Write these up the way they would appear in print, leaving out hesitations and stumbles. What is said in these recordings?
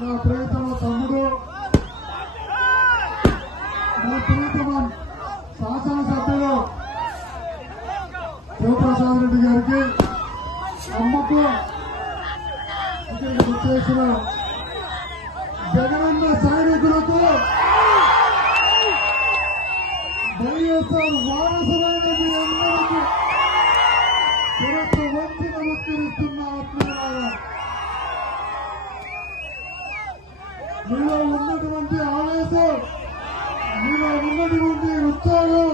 నా ప్రియతమ తమ్ముడు, నా ప్రియతమ శాసనసభ్యులు శివప్రసాద్ రెడ్డి గారికి, అమ్మకు, ఇక్కడికి వచ్చేసిన జగనన్న సైనికులకు, వైఎస్ఆర్ వారసులైన మీ అందరికీ శిరస్సు వంచి నమస్కరిస్తున్న ఆత్మీయులారా, మీలో ఉన్నటువంటి ఆవేశం, మీలో ఉన్నటువంటి ఉత్సాహం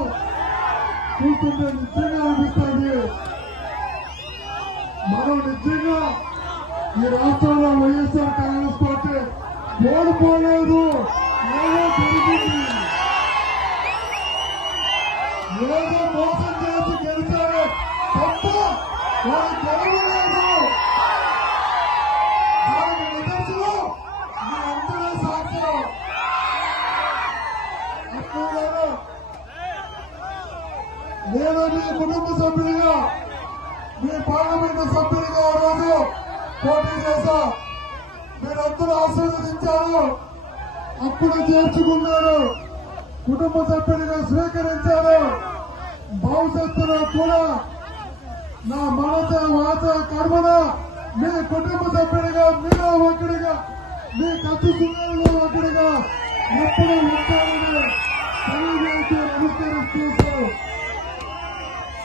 చూస్తుంటే నిజంగా అనిపిస్తుంది. మనం నిజంగా ఈ రాష్ట్రంలో వైఎస్ఆర్ కాంగ్రెస్ పార్టీ ఓడిపోలేదు, ఏదో జరిగింది, ఏదో మోసం చేసి గెలిచారు తప్ప వారు గెలవలేదు. దానికి నిదర్శనం మీ అందరూ సాక్ష్యం. అప్పుడు నేను మీ కుటుంబ సభ్యుడిగా, మీ పార్లమెంటు సభ్యుడిగా ఆ రోజు పోటీ చేశా. మీరందరూ ఆశీర్వదించారు, అప్పుడు చేర్చుకున్నారు, కుటుంబ సభ్యుడిగా స్వీకరించారు. భవిష్యత్తులో కూడా నా మనస వాచ కర్మన మీ కుటుంబ సభ్యుడిగా, మీలో ఒకటిగా, మీ ఖర్చు సున్నాలో ఒకటిగా ఎప్పుడు ఉంటానని తెలియజేసి నమస్కరిస్తూ